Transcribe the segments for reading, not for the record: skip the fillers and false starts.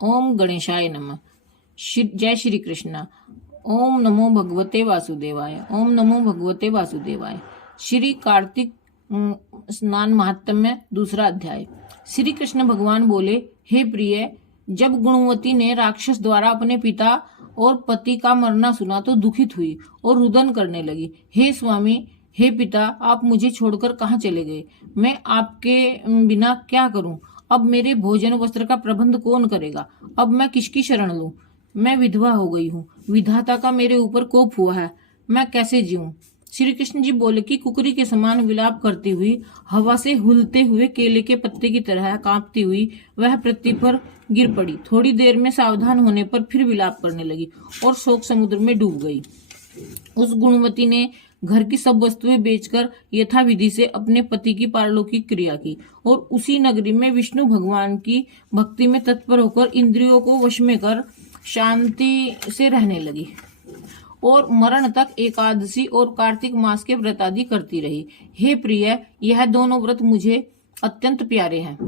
ओम गणेशाय नमः। जय श्री कृष्ण। ओम नमो भगवते वासुदेवाय। ओम नमो भगवते वासुदेवाय। श्री कार्तिक स्नान महात्म्य दूसरा अध्याय। श्री कृष्ण भगवान बोले, हे प्रिय, जब गुणवती ने राक्षस द्वारा अपने पिता और पति का मरना सुना तो दुखित हुई और रुदन करने लगी। हे स्वामी, हे पिता, आप मुझे छोड़कर कहाँ चले गए? मैं आपके बिना क्या करूं? अब मेरे भोजन वस्त्र का प्रबंध कौन करेगा? अब मैं किसकी शरण लूं? मैं विधवा हो गई हूँ। विधाता का मेरे ऊपर कोप हुआ है। मैं कैसे जीऊं? श्री कृष्ण जी बोले कि कुकरी के समान विलाप करती हुई, हवा से हुलते हुए केले के पत्ते की तरह कांपती हुई वह पृथ्वी पर गिर पड़ी। थोड़ी देर में सावधान होने पर फिर विलाप करने लगी और शोक समुद्र में डूब गई। उस गुणवती ने घर की सब वस्तुएं बेचकर यथाविधि से अपने पति की पारलौकिक क्रिया की और उसी नगरी में विष्णु भगवान की भक्ति में तत्पर होकर इंद्रियों को वश में कर शांति से रहने लगी और मरण तक एकादशी और कार्तिक मास के व्रत आदि करती रही। हे प्रिय, यह दोनों व्रत मुझे अत्यंत प्यारे हैं,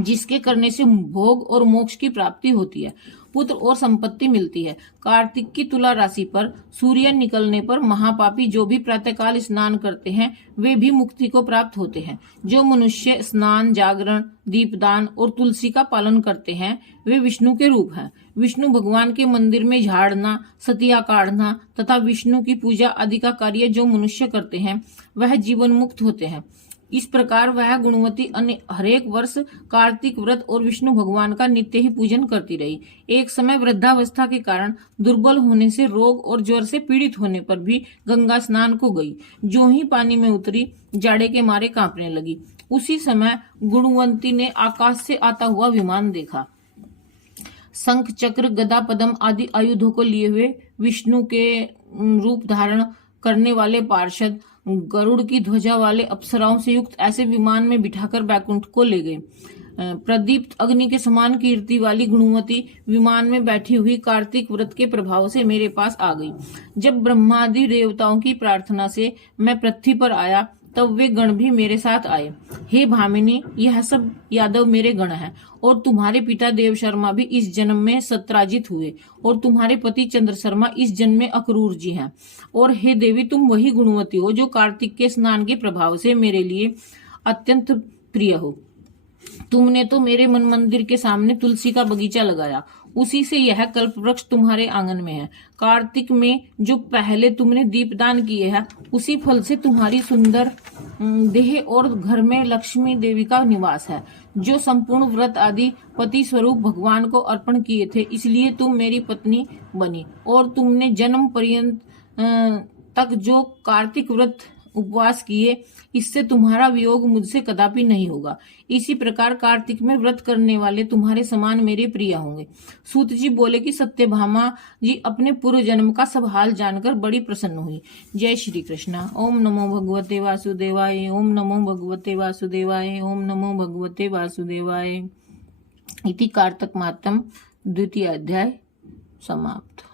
जिसके करने से भोग और मोक्ष की प्राप्ति होती है, पुत्र और संपत्ति मिलती है। कार्तिक की तुला राशि पर सूर्य निकलने पर महापापी जो भी प्रातःकाल स्नान करते हैं वे भी मुक्ति को प्राप्त होते हैं। जो मनुष्य स्नान, जागरण, दीपदान और तुलसी का पालन करते हैं वे विष्णु के रूप हैं। विष्णु भगवान के मंदिर में झाड़ना, सतिया काढ़ना तथा विष्णु की पूजा आदि का कार्य जो मनुष्य करते हैं वह जीवन मुक्त होते हैं। इस प्रकार वह गुणवती हरेक वर्ष कार्तिक व्रत और विष्णु भगवान का नित्य ही पूजन करती रही। एक समय वृद्धावस्था के कारण दुर्बल होने से, रोग और ज्वर से पीड़ित होने पर भी गंगा स्नान को गई। जो ही पानी में उतरी, जाड़े के मारे कांपने लगी। उसी समय गुणवंती ने आकाश से आता हुआ विमान देखा। शंख, चक्र, गदा, पद्म आदि आयुधों को लिए हुए विष्णु के रूप धारण करने वाले पार्षद गरुड़ की ध्वजा वाले अप्सराओं से युक्त ऐसे विमान में बिठाकर बैकुंठ को ले गए। प्रदीप्त अग्नि के समान कीर्ति वाली गुणवती विमान में बैठी हुई कार्तिक व्रत के प्रभाव से मेरे पास आ गई। जब ब्रह्मादि देवताओं की प्रार्थना से मैं पृथ्वी पर आया तब वे गण भी मेरे साथ आए। हे भामिनी, यह सब यादव मेरे गण हैं और तुम्हारे पिता देव शर्मा भी इस जन्म में सत्राजित हुए और तुम्हारे पति चंद्र शर्मा इस जन्म में अक्रूर जी हैं। और हे देवी, तुम वही गुणवती हो जो कार्तिक के स्नान के प्रभाव से मेरे लिए अत्यंत प्रिय हो। तुमने तो मेरे मन मंदिर के सामने तुलसी का बगीचा लगाया, उसी से यह कल्प वृक्ष तुम्हारे आंगन में है। कार्तिक में जो पहले तुमने दीपदान किए हैं उसी फल से तुम्हारी सुंदर देह और घर में लक्ष्मी देवी का निवास है। जो संपूर्ण व्रत आदि पति स्वरूप भगवान को अर्पण किए थे, इसलिए तुम मेरी पत्नी बनी और तुमने जन्म पर्यंत तक जो कार्तिक व्रत उपवास किए, इससे तुम्हारा वियोग मुझसे कदापि नहीं होगा। इसी प्रकार कार्तिक में व्रत करने वाले तुम्हारे समान मेरे प्रिय होंगे। सूत जी बोले कि सत्यभामा जी अपने पूर्व जन्म का सब हाल जानकर बड़ी प्रसन्न हुई। जय श्री कृष्ण। ओम नमो भगवते वासुदेवाय। ओम नमो भगवते वासुदेवाय। ओम नमो भगवते वासुदेवाय। इति कार्तिक मातम द्वितीय अध्याय समाप्त।